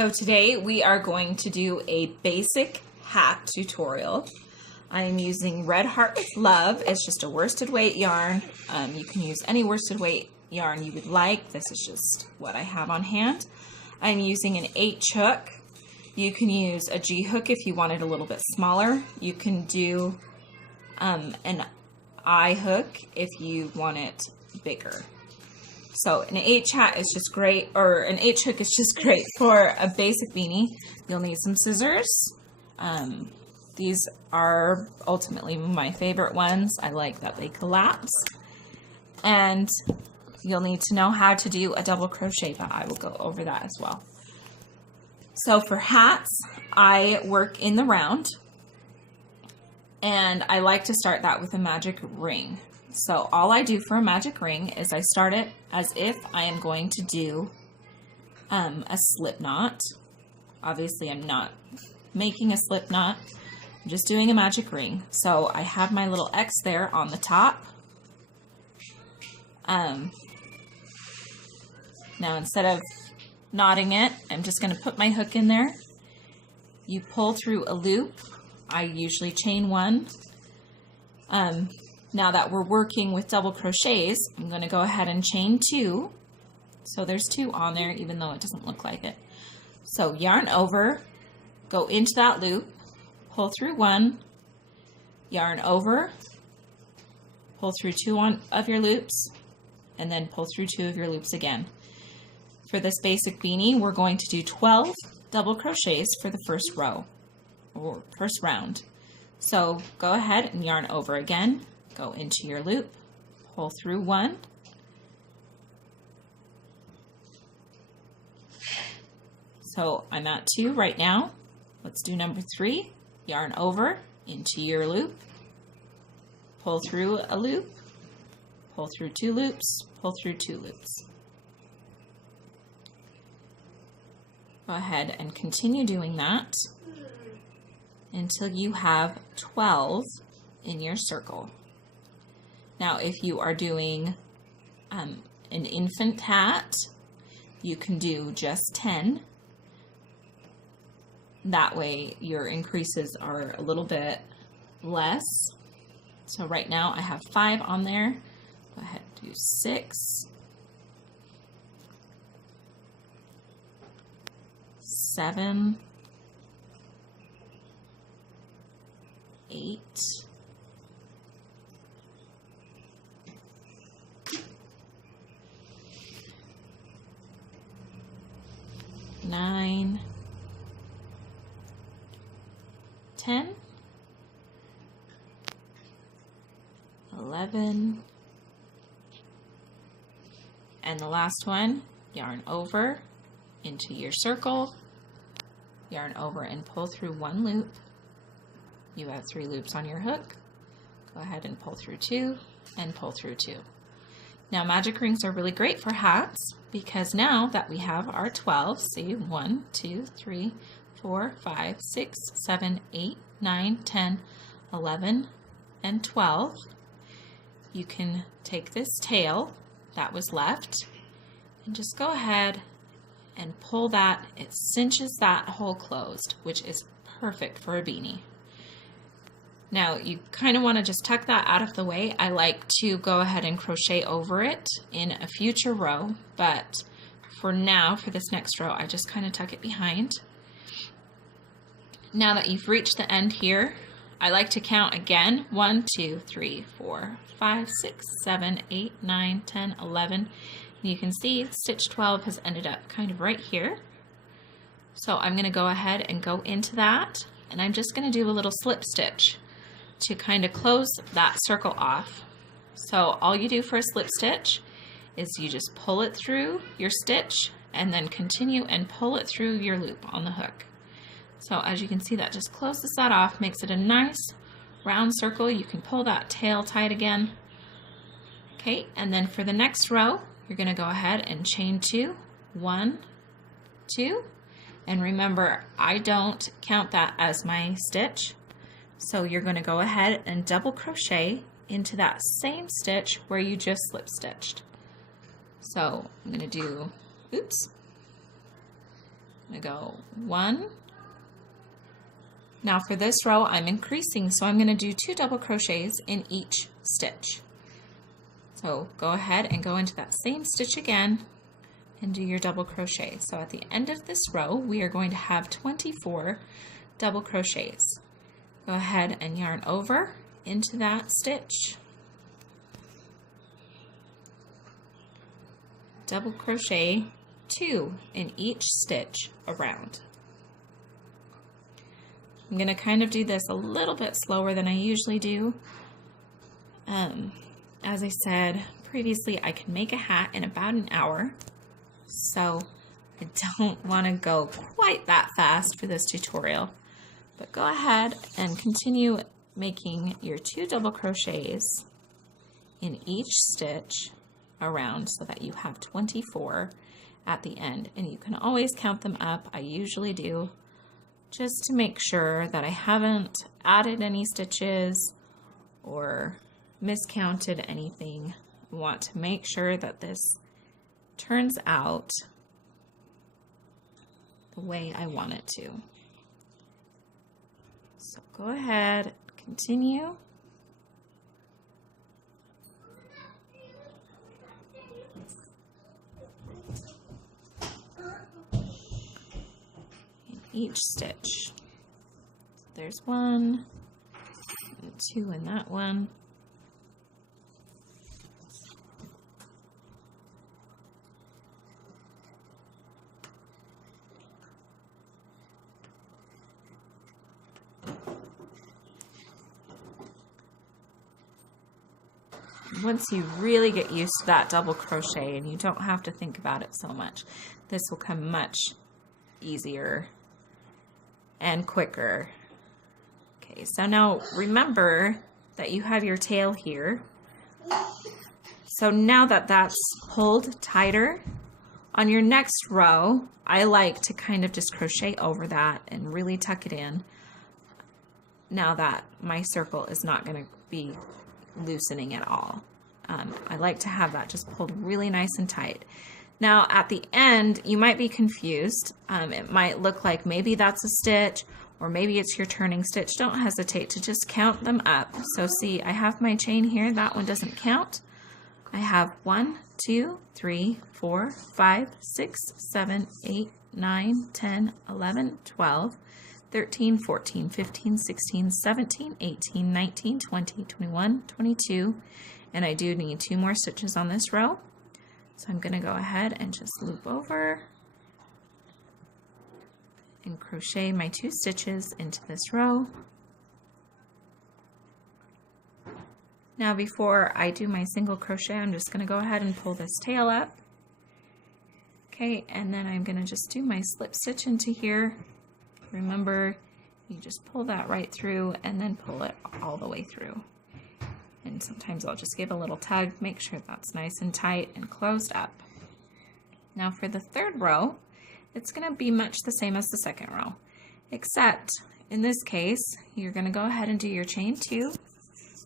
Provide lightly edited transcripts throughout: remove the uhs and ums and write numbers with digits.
So today we are going to do a basic hat tutorial. I am using Red Heart with Love. It's just a worsted weight yarn. You can use any worsted weight yarn you would like. This is just what I have on hand. I'm using an H hook. You can use a G hook if you want it a little bit smaller. You can do an I hook if you want it bigger. So an H hat is just great, or an H hook is just great for a basic beanie. You'll need some scissors. These are ultimately my favorite ones. I like that they collapse. And you'll need to know how to do a double crochet, but I will go over that as well. So for hats, I work in the round, and I like to start that with a magic ring. So all I do for a magic ring is I start it as if I am going to do a slip knot. Obviously I'm not making a slip knot, I'm just doing a magic ring. So I have my little X there on the top. Now instead of knotting it, I'm just going to put my hook in there. You pull through a loop. I usually chain one. Now that we're working with double crochets, I'm going to go ahead and chain two. So there's two on there, even though it doesn't look like it. So yarn over, go into that loop, pull through one, yarn over, pull through two of your loops, and then pull through two of your loops again. For this basic beanie, we're going to do 12 double crochets for the first row, or first round. So go ahead and yarn over again. Go into your loop, pull through one, so I'm at 2 right now. Let's do number 3, yarn over into your loop, pull through a loop, pull through 2 loops, pull through 2 loops. Go ahead and continue doing that until you have 12 in your circle. Now, if you are doing an infant hat, you can do just 10. That way your increases are a little bit less. So right now I have 5 on there. Go ahead and do 6, 7, 8, 9, 10, 11, and the last one, yarn over into your circle, yarn over and pull through 1 loop. You have 3 loops on your hook. Go ahead and pull through 2 and pull through 2. Now magic rings are really great for hats because now that we have our 12, see 1, 2, 3, 4, 5, 6, 7, 8, 9, 10, 11, and 12, you can take this tail that was left and just go ahead and pull that. It cinches that hole closed, which is perfect for a beanie. Now you kind of want to just tuck that out of the way. I like to go ahead and crochet over it in a future row, but for now, for this next row, I just kind of tuck it behind. Now that you've reached the end here, I like to count again. 1, 2, 3, 4, 5, 6, 7, 8, 9, 10, 11. And you can see stitch 12 has ended up kind of right here. So I'm going to go ahead and go into that, and I'm just going to do a little slip stitch to kind of close that circle off. So all you do for a slip stitch is you just pull it through your stitch and then continue and pull it through your loop on the hook. So as you can see, that just closes that off, makes it a nice round circle. You can pull that tail tight again. Okay, and then for the next row, you're going to go ahead and chain 2, 1, 2, and remember, I don't count that as my stitch. So you're going to go ahead and double crochet into that same stitch where you just slip stitched. So I'm going to do, oops, I'm gonna go 1. Now for this row, I'm increasing, so I'm gonna do 2 double crochets in each stitch. So go ahead and go into that same stitch again and do your double crochet. So at the end of this row, we are going to have 24 double crochets. Go ahead and yarn over into that stitch. Double crochet 2 in each stitch around. I'm going to kind of do this a little bit slower than I usually do. As I said previously, I can make a hat in about an hour, so I don't want to go quite that fast for this tutorial. But go ahead and continue making your 2 double crochets in each stitch around so that you have 24 at the end, and you can always count them up. I usually do, just to make sure that I haven't added any stitches or miscounted anything. I want to make sure that this turns out the way I want it to. So go ahead, continue. In each stitch. So there's 1, and 2 in that one. Once you really get used to that double crochet and you don't have to think about it so much, this will come much easier and quicker. Okay, so now remember that you have your tail here. So now that that's pulled tighter, on your next row, I like to kind of just crochet over that and really tuck it in. Now that my circle is not going to be loosening at all. I like to have that just pulled really nice and tight. Now at the end, you might be confused. It might look like maybe that's a stitch or maybe it's your turning stitch. Don't hesitate to just count them up. So see, I have my chain here. That one doesn't count. I have 1, 2, 3, 4, 5, 6, 7, 8, 9, 10, 11, 12, 13, 14, 15, 16, 17, 18, 19, 20, 21, 22, and I do need 2 more stitches on this row. So I'm going to go ahead and just loop over and crochet my 2 stitches into this row. Now before I do my single crochet, I'm just going to go ahead and pull this tail up. Okay, and then I'm going to just do my slip stitch into here. Remember, you just pull that right through and then pull it all the way through. And sometimes I'll just give a little tug, make sure that's nice and tight and closed up. Now for the 3rd row, it's going to be much the same as the 2nd row, except in this case, you're going to go ahead and do your chain 2.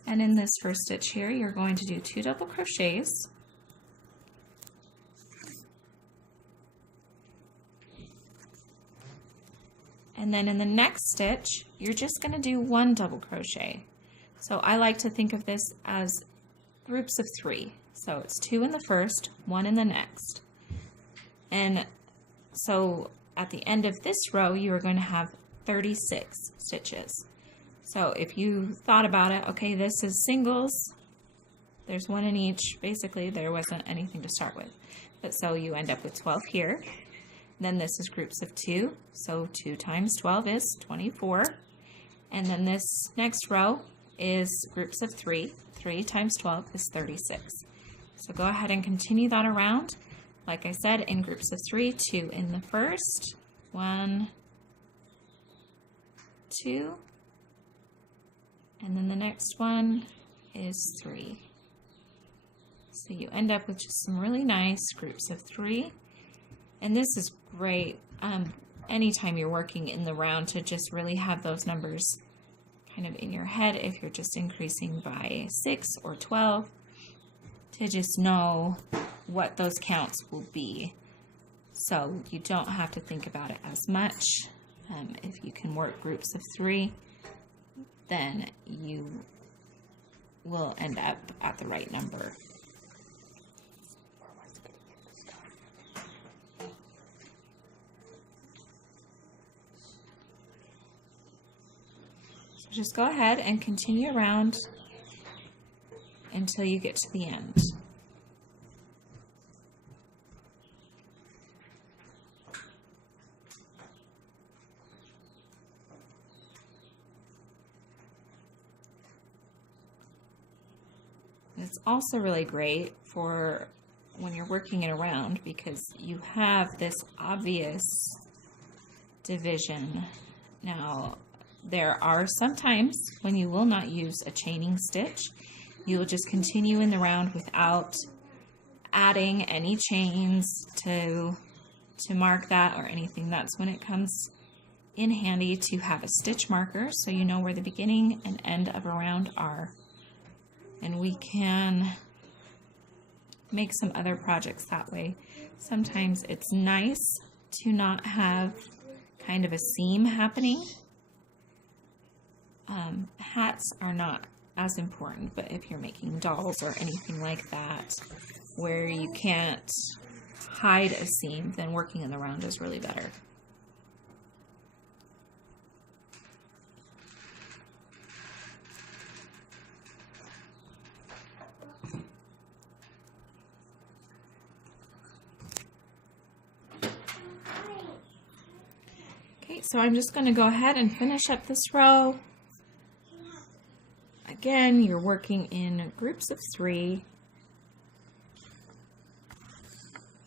And in this first stitch here, you're going to do 2 double crochets. And then in the next stitch, you're just going to do 1 double crochet. So I like to think of this as groups of 3. So it's 2 in the first, 1 in the next. And so at the end of this row, you are going to have 36 stitches. So if you thought about it, okay, this is singles, there's 1 in each. Basically, there wasn't anything to start with. But so you end up with 12 here. Then this is groups of 2, so 2 times 12 is 24. And then this next row is groups of 3. 3 times 12 is 36. So go ahead and continue that around. Like I said, in groups of 3, 2 in the first, 1, 2, and then the next one is 3. So you end up with just some really nice groups of 3. And this is great anytime you're working in the round to just really have those numbers kind of in your head if you're just increasing by 6 or 12, to just know what those counts will be. So you don't have to think about it as much. If you can work groups of 3, then you will end up at the right number. So just go ahead and continue around until you get to the end. It's also really great for when you're working it around because you have this obvious division. Now, there are some times when you will not use a chaining stitch. You will just continue in the round without adding any chains to mark that or anything. That's when it comes in handy to have a stitch marker so you know where the beginning and end of a round are. And we can make some other projects that way. Sometimes it's nice to not have kind of a seam happening. Hats are not as important, but if you're making dolls or anything like that where you can't hide a seam, then working in the round is really better. Okay, so I'm just going to go ahead and finish up this row. Again, you're working in groups of 3.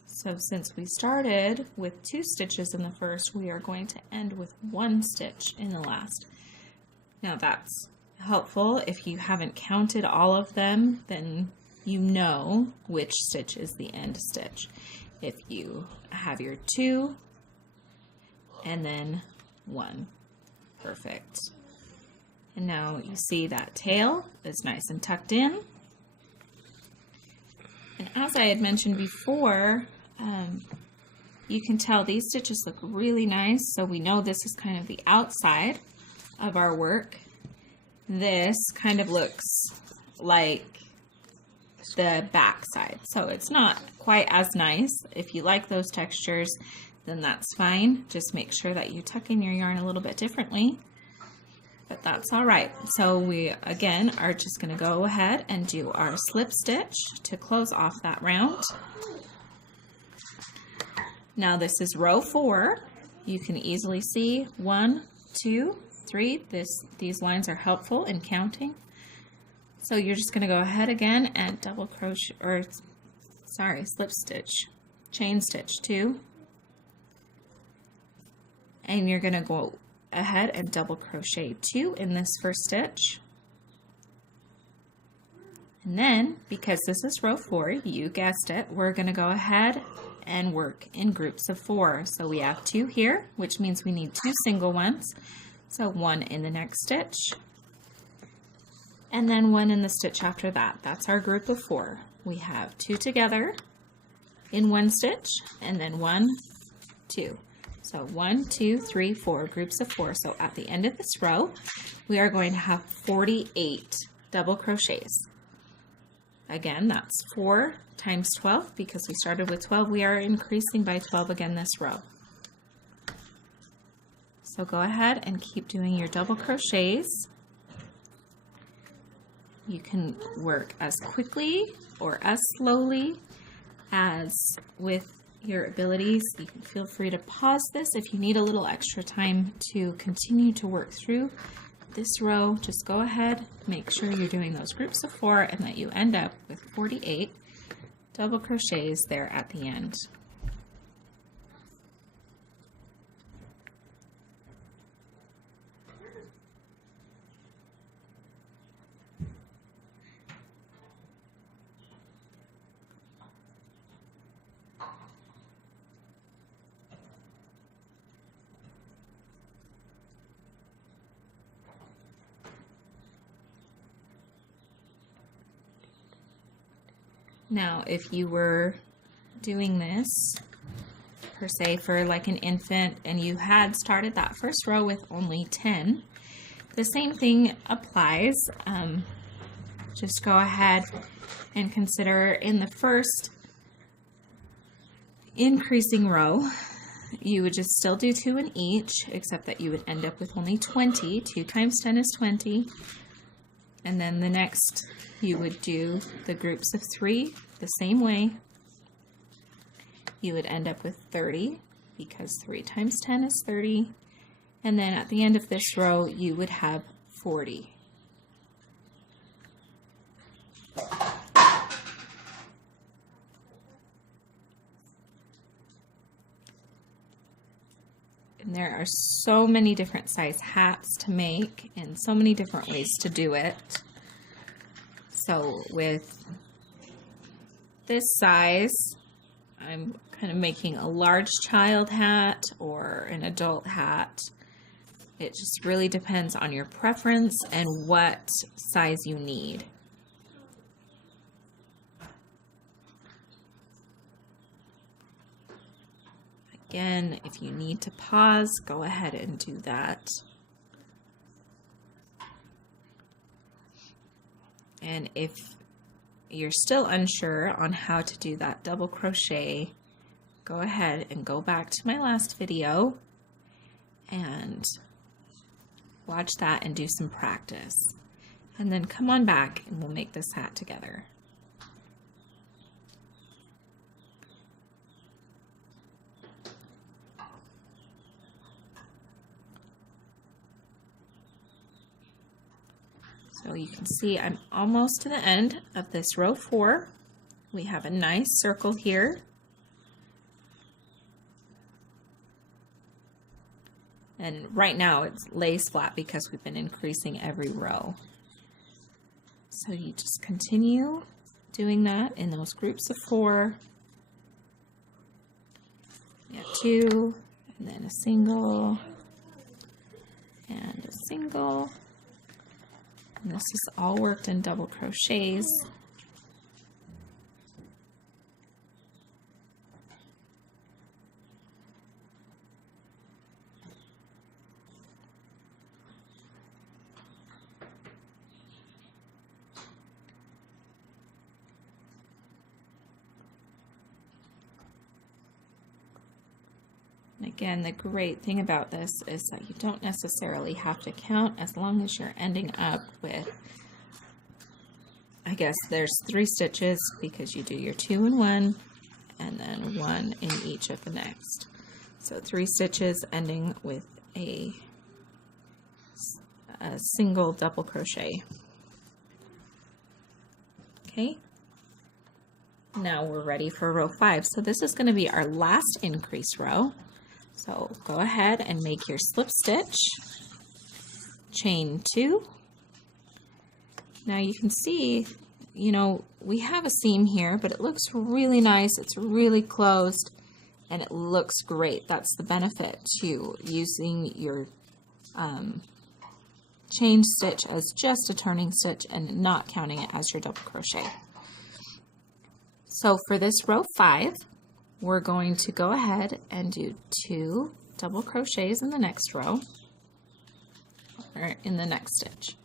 So since we started with 2 stitches in the first, we are going to end with 1 stitch in the last. Now that's helpful. If you haven't counted all of them, then you know which stitch is the end stitch. If you have your 2 and then 1, perfect. And now you see that tail is nice and tucked in. And as I had mentioned before, you can tell these stitches look really nice. So we know this is kind of the outside of our work. This kind of looks like the back side. So it's not quite as nice. If you like those textures, then that's fine. Just make sure that you tuck in your yarn a little bit differently. But that's all right. So we, again, are just going to go ahead and do our slip stitch to close off that round. Now this is row 4. You can easily see 1, 2, 3. These lines are helpful in counting. So you're just going to go ahead again and double crochet, or sorry, slip stitch, chain stitch 2. And you're going to go ahead and double crochet 2 in this first stitch. And then, because this is row 4, you guessed it, we're going to go ahead and work in groups of 4. So we have 2 here, which means we need 2 single ones. So 1 in the next stitch, and then 1 in the stitch after that. That's our group of 4. We have 2 together in 1 stitch, and then 1, 2. So 1, 2, 3, 4, groups of 4. So at the end of this row, we are going to have 48 double crochets. Again, that's 4 times 12, because we started with 12. We are increasing by 12 again this row. So go ahead and keep doing your double crochets. You can work as quickly or as slowly as with your abilities. You can feel free to pause this if you need a little extra time to continue to work through this row. Just go ahead, make sure you're doing those groups of 4 and that you end up with 48 double crochets there at the end. Now, if you were doing this per se, for like an infant, and you had started that first row with only 10, the same thing applies. Just go ahead and consider in the first increasing row, you would just still do 2 in each, except that you would end up with only 20. 2 times 10 is 20. And then the next, you would do the groups of 3 the same way. You would end up with 30, because 3 times 10 is 30. And then at the end of this row, you would have 40. And there are so many different size hats to make and so many different ways to do it. So with this size, I'm kind of making a large child hat or an adult hat. It just really depends on your preference and what size you need. Again, if you need to pause, go ahead and do that. And if you're still unsure on how to do that double crochet, go ahead and go back to my last video and watch that and do some practice. And then come on back and we'll make this hat together. So you can see I'm almost to the end of this row 4. We have a nice circle here. And right now it's lace flat because we've been increasing every row. So you just continue doing that in those groups of 4. You have 2, and then a single, and a single. And this is all worked in double crochets. Again, the great thing about this is that you don't necessarily have to count as long as you're ending up with, I guess there's 3 stitches because you do your 2 in one and then 1 in each of the next. So 3 stitches ending with a single double crochet. Okay. Now we're ready for row 5. So this is going to be our last increase row. So go ahead and make your slip stitch, chain 2. Now you can see, you know, we have a seam here, but it looks really nice. It's really closed and it looks great. That's the benefit to using your chain stitch as just a turning stitch and not counting it as your double crochet. So for this row 5, we're going to go ahead and do 2 double crochets in the next row, or in the next stitch.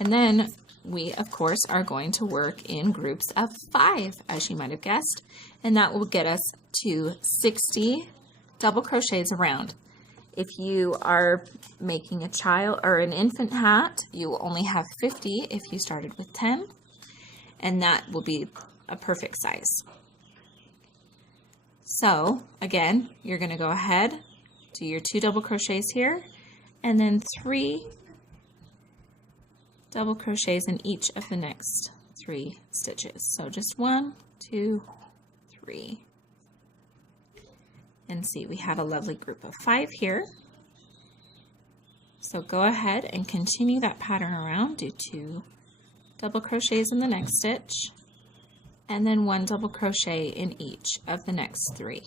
And then we, of course, are going to work in groups of 5, as you might have guessed, and that will get us to 60 double crochets around. If you are making a child or an infant hat, you will only have 50 if you started with 10, and that will be a perfect size. So again, you're going to go ahead, do your 2 double crochets here, and then 3 double crochets in each of the next 3 stitches. So just 1, 2, 3. And see, we have a lovely group of 5 here. So go ahead and continue that pattern around, do 2 double crochets in the next stitch, and then 1 double crochet in each of the next 3.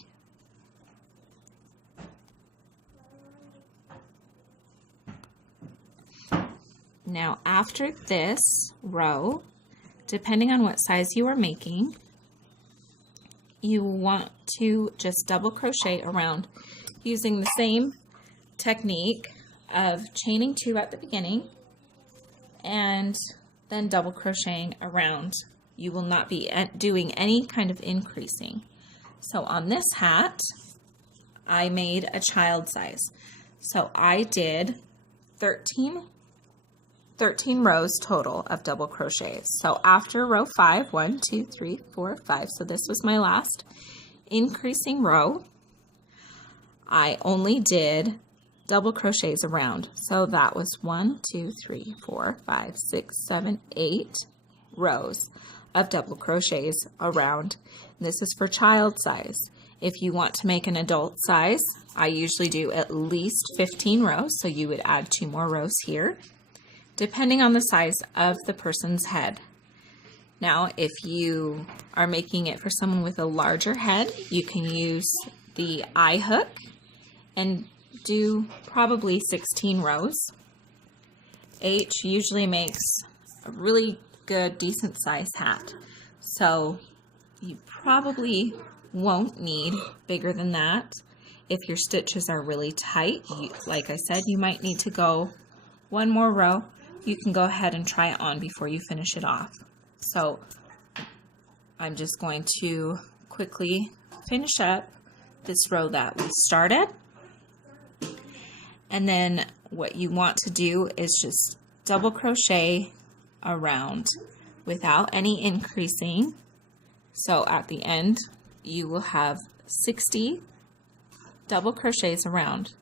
Now after this row, depending on what size you are making, you want to just double crochet around using the same technique of chaining 2 at the beginning and then double crocheting around. You will not be doing any kind of increasing. So on this hat, I made a child size. So I did 13 rows total of double crochets. So after row 5, 1, 2, 3, 4, 5, so this was my last increasing row, I only did double crochets around. So that was 1, 2, 3, 4, 5, 6, 7, 8 rows of double crochets around. This is for child size. If you want to make an adult size, I usually do at least 15 rows, so you would add 2 more rows here, depending on the size of the person's head. Now, if you are making it for someone with a larger head, you can use the eye hook and do probably 16 rows. H usually makes a really good, decent size hat. So you probably won't need bigger than that. If your stitches are really tight, like I said, you might need to go 1 more row. You can go ahead and try it on before you finish it off. So I'm just going to quickly finish up this row that we started. And then what you want to do is just double crochet around without any increasing. So at the end, you will have 60 double crochets around.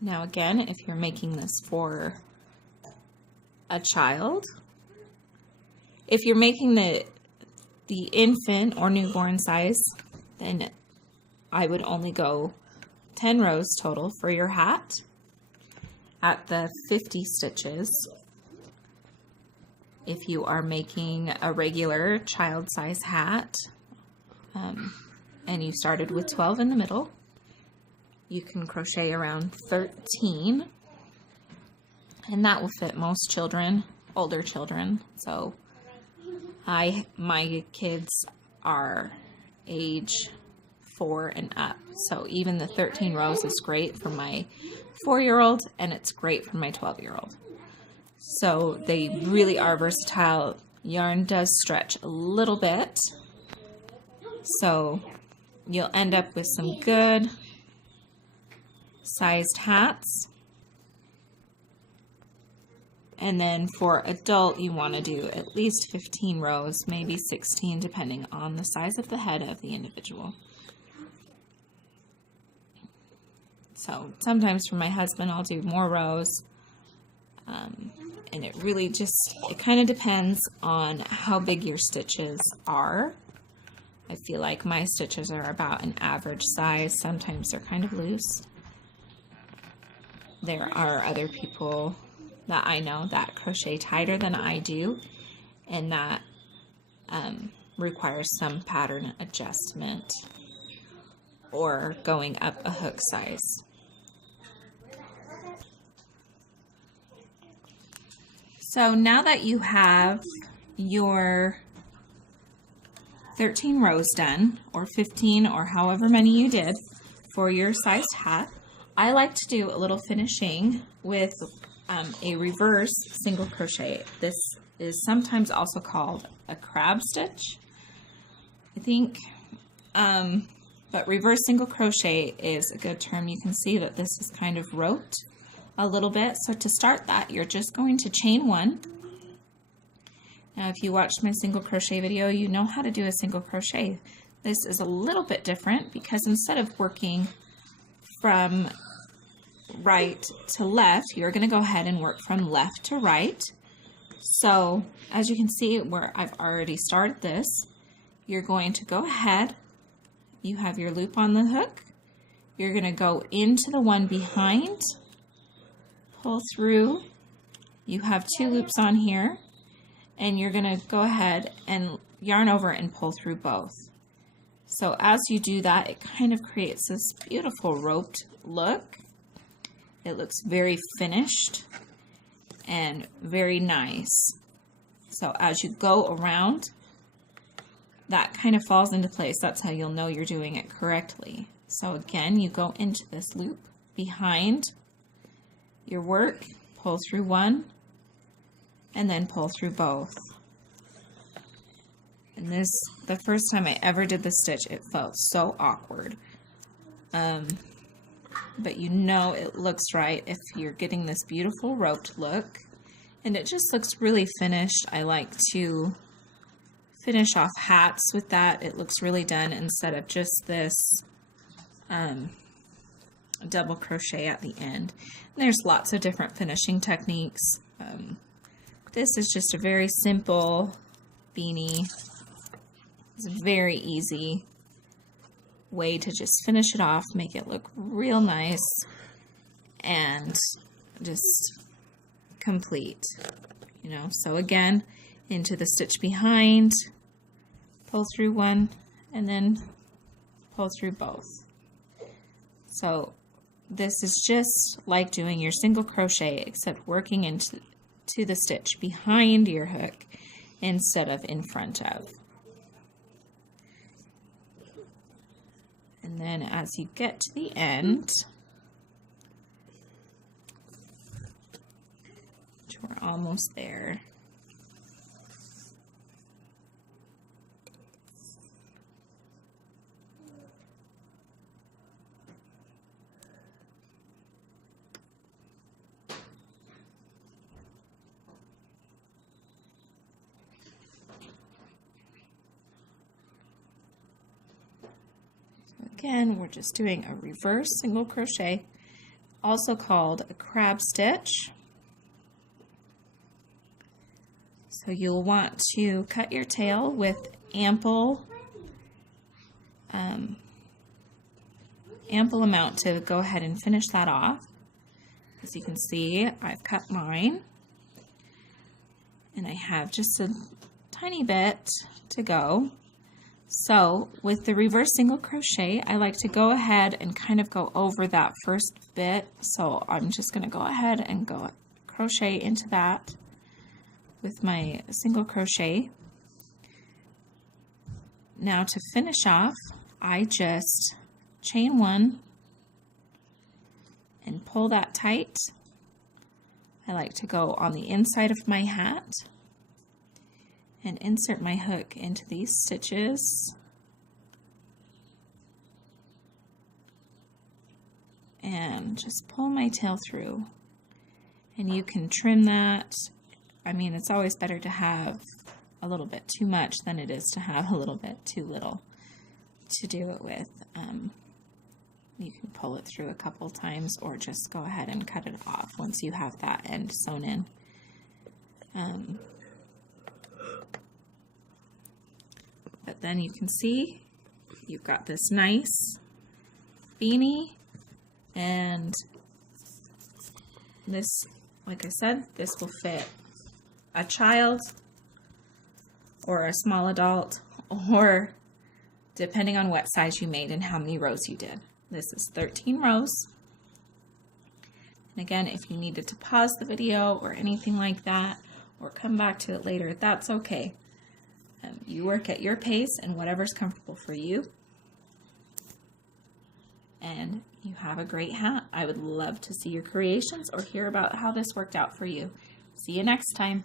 Now again, if you're making this for a child, if you're making the infant or newborn size, then I would only go 10 rows total for your hat at the 50 stitches. If you are making a regular child size hat and you started with 12 in the middle, you can crochet around 13, and that will fit most children, older children. So my kids are age 4 and up, so even the 13 rows is great for my 4-year-old, and it's great for my 12-year-old. So they really are versatile. Yarn does stretch a little bit, so you'll end up with some good sized hats. And then for adult, you want to do at least 15 rows, maybe 16, depending on the size of the head of the individual. So sometimes for my husband, I'll do more rows. And it really just, it kind of depends on how big your stitches are. I feel like my stitches are about an average size. Sometimes they're kind of loose. There are other people that I know that crochet tighter than I do, and that requires some pattern adjustment or going up a hook size. So now that you have your 13 rows done, or 15, or however many you did for your sized hat, I like to do a little finishing with a reverse single crochet. This is sometimes also called a crab stitch, I think, but reverse single crochet is a good term. You can see that this is kind of wrote a little bit. So to start that, you're just going to chain 1. Now if you watched my single crochet video, you know how to do a single crochet. This is a little bit different because instead of working from right to left, you're going to go ahead and work from left to right. So as you can see where I've already started this, you're going to go ahead, you have your loop on the hook, you're going to go into the one behind pull through. You have 2 loops on here, and you're going to go ahead and yarn over and pull through both. So as you do that, it kind of creates this beautiful roped look. It looks very finished and very nice. So as you go around, that kind of falls into place. That's how you'll know you're doing it correctly. So again, you go into this loop behind your work, pull through one, and then pull through both. And this, the first time I ever did this stitch, it felt so awkward. But you know it looks right if you're getting this beautiful roped look. And it just looks really finished. I like to finish off hats with that. It looks really done instead of just this double crochet at the end. And there's lots of different finishing techniques. This is just a very simple beanie. It's a very easy way to just finish it off, make it look real nice, and just complete, you know. So again, into the stitch behind, pull through one, and then pull through both. So this is just like doing your single crochet, except working into the stitch behind your hook instead of in front of. And then as you get to the end, which we're almost there, again, we're just doing a reverse single crochet, also called a crab stitch. So you'll want to cut your tail with ample amount to go ahead and finish that off. As you can see, I've cut mine, and I have just a tiny bit to go. So with the reverse single crochet, I like to go ahead and kind of go over that first bit. So I'm just going to go ahead and go crochet into that with my single crochet. Now to finish off, I just chain one and pull that tight. I like to go on the inside of my hat and insert my hook into these stitches, and just pull my tail through. And you can trim that. I mean, it's always better to have a little bit too much than it is to have a little bit too little to do it with. You can pull it through a couple times, or just go ahead and cut it off once you have that end sewn in. But then you can see you've got this nice beanie, and this, like I said, this will fit a child or a small adult, or depending on what size you made and how many rows you did. This is 13 rows. And again, if you needed to pause the video or anything like that, or come back to it later, that's okay. You work at your pace and whatever's comfortable for you. And you have a great hat. I would love to see your creations or hear about how this worked out for you. See you next time.